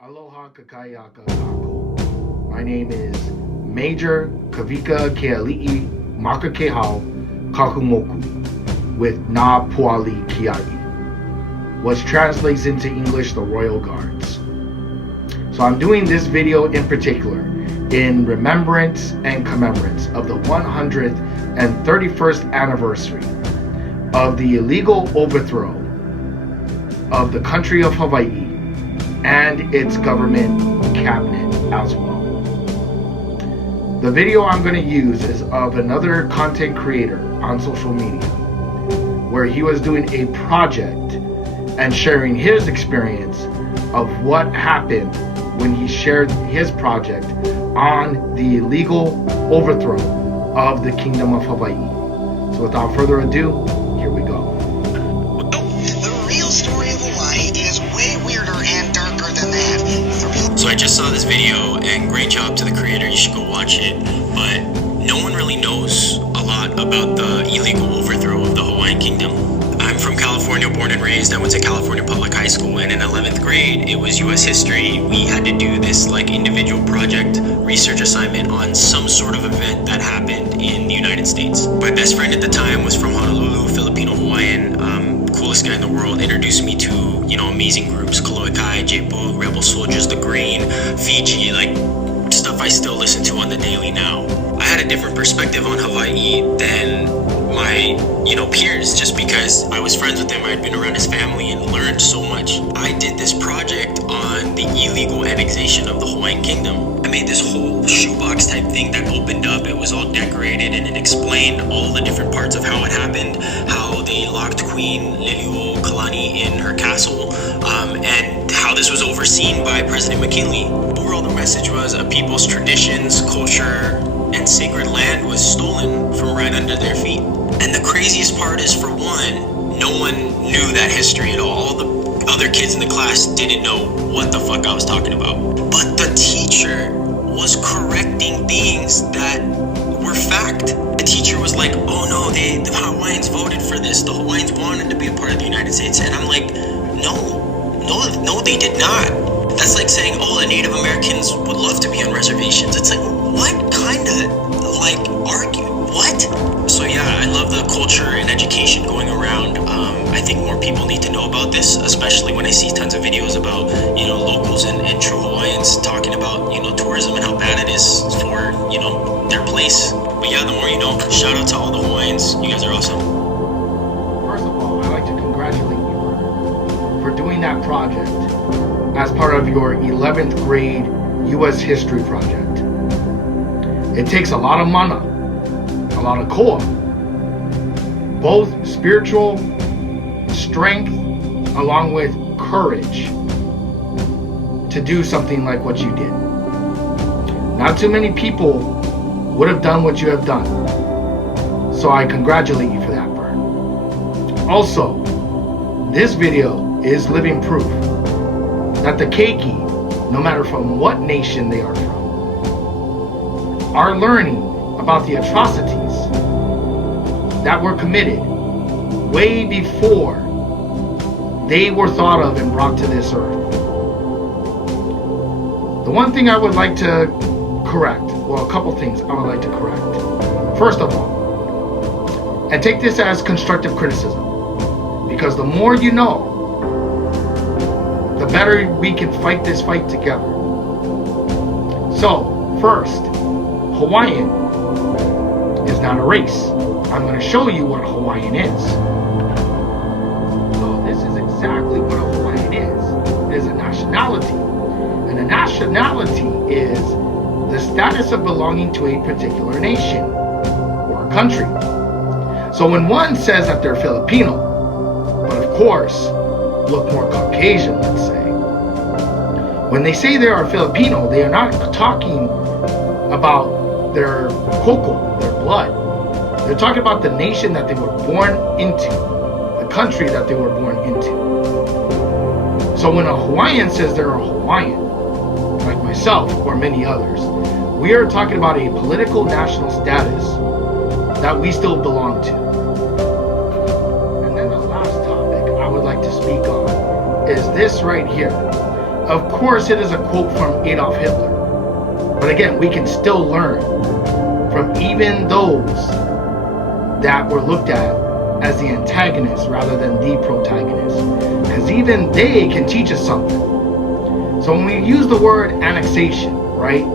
Aloha kakayaka. My name is Major Kavika Keali'i Makakehau-Kahumoku with Na Puali Kiai, which translates into English the Royal Guards. So I'm doing this video in particular in remembrance and commemorance of the 100th and 31st anniversary of the illegal overthrow of the country of Hawaii and its government cabinet as well. The video I'm going to use is of another content creator on social media where he was doing a project and sharing his experience of what happened when he shared his project on the illegal overthrow of the Kingdom of Hawaii. So without further ado, here we go. The real story of Hawaii is way weirder and darker than that. So I just saw this video, and great job to the creator, you should go watch it, but no one really knows a lot about the illegal overthrow of the Hawaiian Kingdom. I'm from California, born and raised. I went to California Public High School, and in 11th grade, it was U.S. history. We had to do this individual project research assignment on some sort of event that happened in the United States. My best friend at the time was from Honolulu, Filipino Hawaiian, coolest guy in the world, introduced me to, amazing groups, Kaloikai, Jepu, Rebel Soldiers, The Green, Fiji, stuff I still listen to on the daily now. I had a different perspective on Hawaii than my, peers, just because I was friends with him. I'd been around his family and learned so much. I did this project on the illegal annexation of the Hawaiian Kingdom. I made this whole shoebox type thing that opened up. It was all decorated, and it explained all the different parts of how it happened, how they locked Queen Liliuokalani in her castle, and how this was overseen by President McKinley. Overall, the message was a people's traditions, culture, and sacred land was stolen from right under their feet. And the craziest part is, for one, no one knew that history at all. All the other kids in the class didn't know what the fuck I was talking about. But the teacher was correcting things that were fact. The teacher was like, oh no, the Hawaiians voted for this. The Hawaiians wanted to be a part of the United States. And I'm like, no, they did not. That's like saying, oh, the Native Americans would love to be on reservations. It's like, what kind of, argue? What? So yeah, I love the culture and education going around. I think more people need to know about this, especially when I see tons of videos about, locals and true Hawaiians talking about, tourism and how bad it is for, their place. But yeah, the more you know. Shout out to all the Hawaiians. You guys are awesome. First of all, I'd like to congratulate you for doing that project as part of your 11th grade U.S. history project. It takes a lot of mana, a lot of koa, both spiritual strength along with courage to do something like what you did. Not too many people would have done what you have done. So I congratulate you for that, Vern. Also, this video is living proof that the keiki, no matter from what nation they are from, are learning about the atrocities that were committed way before they were thought of and brought to this earth. The one thing I would like to correct, well, a couple things I would like to correct. First of all, and take this as constructive criticism, because the more you know, the better we can fight this fight together. So, first, Hawaiian is not a race. I'm going to show you what a Hawaiian is. So this is exactly what a Hawaiian is. It is a nationality. And a nationality is the status of belonging to a particular nation or a country. So when one says that they're Filipino, but of course look more Caucasian, let's say, when they say they are Filipino, they are not talking about their koko, their blood. They're talking about the nation that they were born into, the country that they were born into. So when a Hawaiian says they're a Hawaiian, like myself or many others, we are talking about a political national status that we still belong to. And then the last topic I would like to speak on is this right here. Of course, it is a quote from Adolf Hitler. But again, we can still learn from even those that were looked at as the antagonists rather than the protagonists. Because even they can teach us something. So when we use the word annexation, right?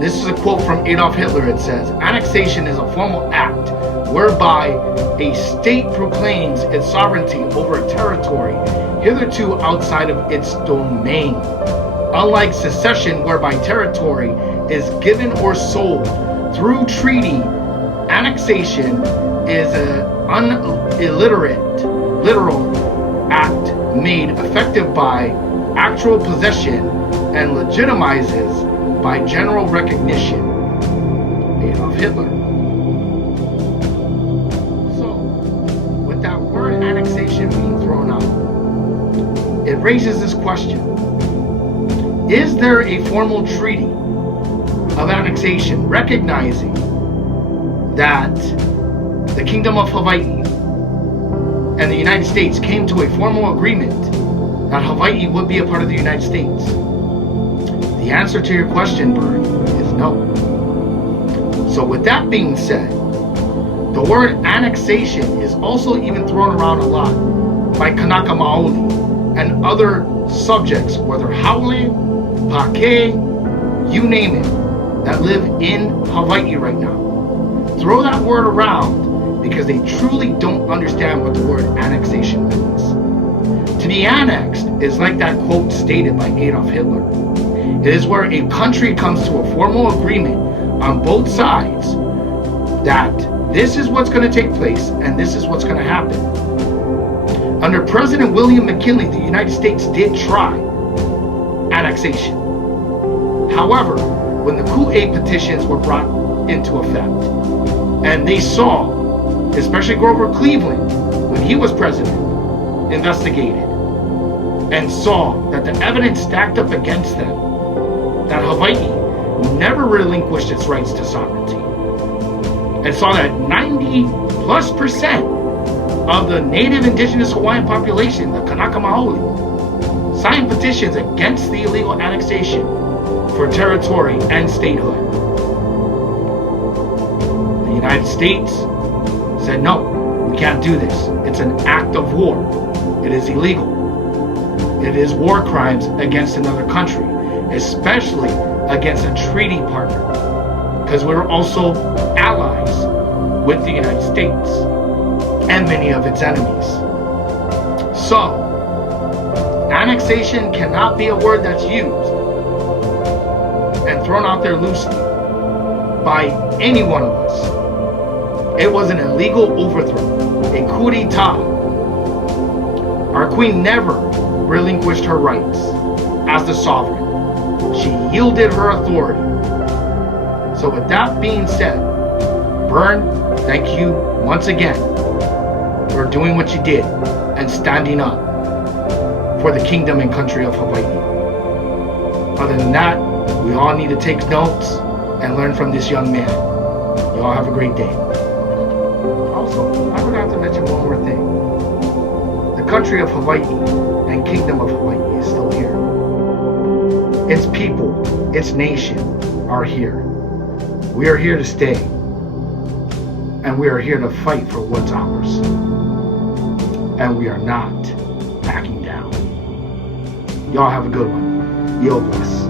This is a quote from Adolf Hitler. It says, annexation is a formal act whereby a state proclaims its sovereignty over a territory hitherto outside of its domain. Unlike secession, whereby territory is given or sold through treaty, annexation is an literal act made effective by actual possession and legitimizes by general recognition. Adolf Hitler. So, with that word annexation being thrown out, it raises this question. Is there a formal treaty of annexation recognizing that the Kingdom of Hawaii and the United States came to a formal agreement that Hawaii would be a part of the United States? The answer to your question, Bern, is no. So with that being said, the word annexation is also even thrown around a lot by Kanaka Maoli and other subjects, whether Haole, Pake, you name it, that live in Hawaii right now. Throw that word around because they truly don't understand what the word annexation means. To be annexed is like that quote stated by Adolf Hitler. It is where a country comes to a formal agreement on both sides that this is what's going to take place and this is what's going to happen. Under President William McKinley, the United States did try annexation. However, when the coup petitions were brought into effect, and they saw, especially Grover Cleveland, when he was president, investigated, and saw that the evidence stacked up against them, that Hawaii never relinquished its rights to sovereignty, and saw that 90+% of the native indigenous Hawaiian population, the Kanaka Maoli, signed petitions against the illegal annexation for territory and statehood. The United States said, no, we can't do this. It's an act of war. It is illegal. It is war crimes against another country, especially against a treaty partner, because we're also allies with the United States and many of its enemies. So, annexation cannot be a word that's used and thrown out there loosely by any one of us. It was an illegal overthrow, a coup d'etat. Our queen never relinquished her rights as the sovereign. She yielded her authority. So with that being said, Bern, thank you once again for doing what you did and standing up for the kingdom and country of Hawaii. Other than that, we all need to take notes and learn from this young man. You all have a great day. Also, I forgot to mention one more thing. The country of Hawaii and kingdom of Hawaii is still here. Its people, its nation are here. We are here to stay. And we are here to fight for what's ours. And we are not backing down. Y'all have a good one. Yo bless.